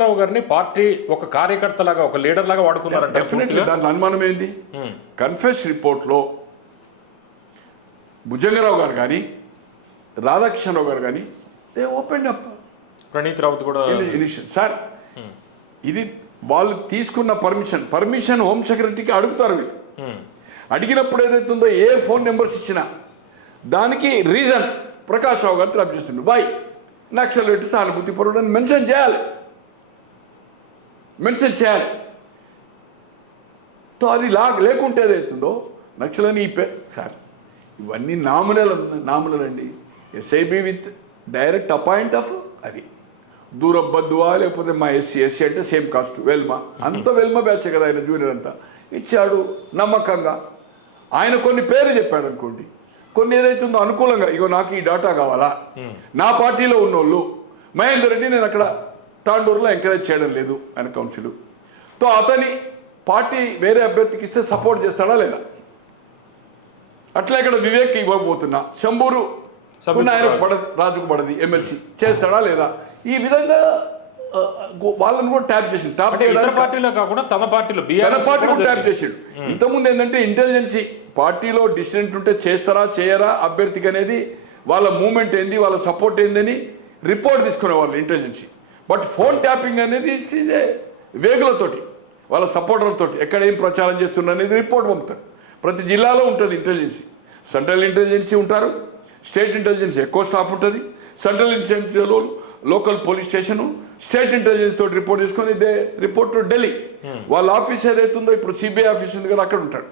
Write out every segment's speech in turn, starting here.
రావు గారిని పార్టీ ఒక కార్యకర్త లాగా ఒక లీడర్ లాగా వాడుకున్నారంట డెఫినెట్లీ దాంట్లో అనుమానం ఏంది? కన్ఫెస్ రిపోర్ట్లో భుజంగరావు గారు కానీ రాధాకిషన్రావు గారు కానీ they open up Praneeth Rao కూడా సార్ ఇది వాళ్ళు తీసుకున్న పర్మిషన్ పర్మిషన్ హోమ్ సెక్రటరీకి అడుగుతారు వీళ్ళు. ఉమ్, అడిగినప్పుడు ఏదైతుందో ఏ ఫోన్ నెంబర్స్ ఇచ్చినా దానికి రీజన్ ప్రకాష్ రావు గారు చేస్తుండ్రు బాయ్ నక్సల్ పెట్టి సానుభూతి పరుడు అని మెన్షన్ చేయాలి. మెన్షన్ చేయాలి. తో అది లా లేకుంటే ఏదైతుందో నక్సలని ఈ పే సార్ ఇవన్నీ నామినల్ నామినల్ అండి. SIB with direct appoint of అది. దూరం బద్దువా లేకపోతే మా ఎస్సీ ఎస్సీ అంటే సేమ్ కాస్ట్ వెల్మా. అంత వెల్మా బ్యాచ్ కదా ఆయన జూనియర్ అంతా. ఇచ్చాడు నమ్మకంగా. ఆయన కొన్ని పేర్లు చెప్పాడు అనుకోండి. కొన్ని ఏదైతుందో అనుకూలంగా. ఇగో నాకు ఈ డాటా కావాలా? నా పార్టీలో ఉన్నోళ్ళు. మహేందర్ రెడ్డి నేను అక్కడ తాండూరులో ఎంకరేజ్ చేయడం లేదు ఆయన కౌన్సిల్తో అతని పార్టీ వేరే అభ్యర్థికి ఇస్తే సపోర్ట్ చేస్తాడా లేదా? అట్లా ఇక్కడ వివేక్ ఇవ్వబోతున్నా. శంభూరు ఆయన. పడ రాజుకు పడది ఎమ్మెల్సీ. చేస్తాడా లేదా? ఈ విధంగా వాళ్ళని కూడా ట్యాప్ చేసింది ట్యాప్ ఇతర పార్టీలో కాకుండా తన పార్టీలో బీఆర్ఎస్ పార్టీ కూడా ట్యాప్ చేసాడు. ఇంతకుముందు ఏంటంటే ఇంటెలిజెన్సీ పార్టీలో డిసిడెంట్ ఉంటే చేస్తారా చేయరా అభ్యర్థికి అనేది వాళ్ళ మూమెంట్ ఏంది వాళ్ళ సపోర్ట్ ఏందని రిపోర్ట్ తీసుకునే వాళ్ళు ఇంటెలిజెన్సీ బట్ ఫోన్ ట్యాపింగ్ అనేది వేగులతోటి వాళ్ళ సపోర్టర్లతోటి ఎక్కడ ఏం ప్రచారం చేస్తున్నారు అనేది రిపోర్ట్ పంపుతారు. ప్రతి జిల్లాలో ఉంటుంది ఇంటెలిజెన్సీ. సెంట్రల్ ఇంటెలిజెన్సీ ఉంటారు స్టేట్ ఇంటెలిజెన్స్ ఎక్కువ స్టాఫ్ ఉంటుంది. Central ఇంటెలిజెన్స్లో local police station state intelligence తోటి రిపోర్ట్ తీసుకొని దే రిపోర్ట్ ఢిల్లీ. వాళ్ళ ఆఫీస్ ఏదైతుందో ఇప్పుడు సిబిఐ ఆఫీస్ ఉంది కదా అక్కడ ఉంటాడు.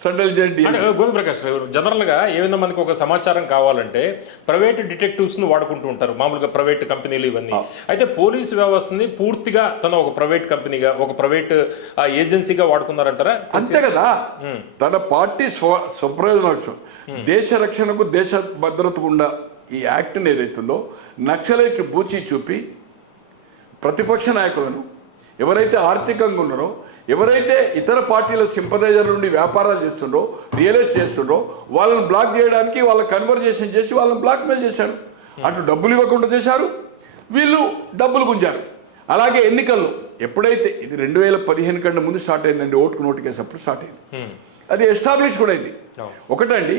సెంట్రల్ అంటే ఇంటెలిజెన్స్ గోధుమ ప్రకాష్ రావు జనరల్గా ఏమైనా మందికి ఒక సమాచారం కావాలంటే ప్రైవేట్ డిటెక్టివ్స్ను వాడుకుంటూ ఉంటారు. మామూలుగా ప్రైవేట్ కంపెనీలు ఇవన్నీ. అయితే పోలీసు వ్యవస్థని పూర్తిగా తన ఒక ప్రైవేట్ కంపెనీగా ఒక ప్రైవేట్ ఏజెన్సీగా వాడుకున్నారంటారా? అంతే కదా? తన పార్టీ స్వ దేశ రక్షణకు దేశ భద్రతకు ఉన్న ఈ యాక్ట్ని ఏదైతుందో నక్సలైట్ బూచి చూపి ప్రతిపక్ష నాయకులను ఎవరైతే ఆర్థికంగా ఉన్నారో ఎవరైతే ఇతర పార్టీల సింపదైజర్ నుండి వ్యాపారాలు చేస్తుండో రియలైజ్ చేస్తుండో వాళ్ళని బ్లాక్ చేయడానికి వాళ్ళ కన్వర్జేషన్ చేసి వాళ్ళని బ్లాక్మెయిల్ చేశారు. అటు డబ్బులు ఇవ్వకుండా చేశారు. వీళ్ళు డబ్బులు గుంజారు. అలాగే ఎన్నికల్లో ఎప్పుడైతే ఇది రెండు వేల పదిహేను కంటే ముందు స్టార్ట్ అయిందండి ఓటుకు నోటికేసి అప్పుడు స్టార్ట్ అయింది. అది ఎస్టాబ్లిష్ కూడా అయింది. ఒకటండి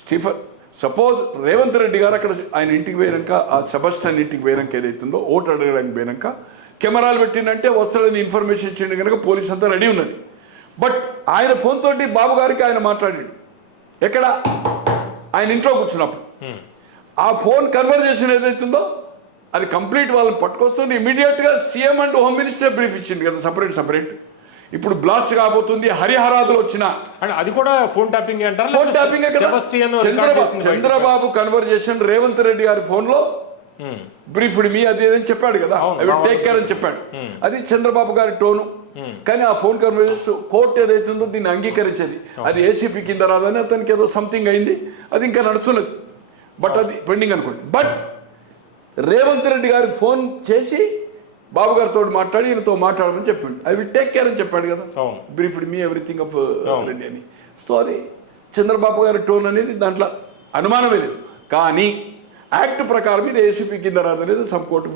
స్టీఫన్ సపోజ్ రేవంత్ రెడ్డి గారు అక్కడ ఆయన ఇంటికి పోయినాక ఆ సెబస్టన్ ఇంటికి పోయినాక ఏదైతుందో ఓటు అడగడానికి పోయినాక కెమెరాలు పెట్టిందంటే వస్తాడని ఇన్ఫర్మేషన్ ఇచ్చిండు కనుక పోలీస్ అంతా రెడీ ఉన్నది. బట్ ఆయన ఫోన్ తోటి బాబు గారికి ఆయన మాట్లాడాడు. ఎక్కడ? ఆయన ఇంట్లో కూర్చున్నప్పుడు. ఆ ఫోన్ కన్వర్జేషన్ ఏదైతుందో అది కంప్లీట్ వాళ్ళని పట్టుకొస్తుంది ఇమీడియట్గా CM and home minister brief ఇచ్చింది కదా సపరేట్ సపరేట్. ఇప్పుడు బ్లాస్ట్ కాబోతుంది హరిహరాదులు వచ్చిన అంటే అది కూడా ఫోన్ ట్యాపింగ్ అంటారా? Phone tapping Chandrababu conversation Revanth Reddy గారి ఫోన్లో హ్మ్. బ్రీఫ్డ్ మీ అది ఏదని చెప్పాడు కదా. టేక్ కేర్ అని చెప్పాడు. అది చంద్రబాబు గారి టోను. కానీ ఆ ఫోన్ కన్వర్జేషన్ కోర్టు ఏదైతుందో దీన్ని అంగీకరించేది. అది ఏసీపీ కింద రాదని అతనికి ఏదో సంథింగ్ అయింది. అది ఇంకా నడుస్తున్నది. బట్ అది పెండింగ్ అనుకోండి. బట్ రేవంత్ రెడ్డి గారికి ఫోన్ చేసి బాబు గారితో మాట్లాడి ఈయనతో మాట్లాడమని చెప్పిండు. ఐ విల్ టేక్ కేర్ అని చెప్పాడు కదా. Briefed me everything of. Reddy అని. సో అది చంద్రబాబు గారి టోన్ అనేది దాంట్లో అనుమానమే లేదు. కానీ యాక్ట్ ప్రకారం ఇది ఏసీపీ కింద రాదనేది సబ్ కోర్టు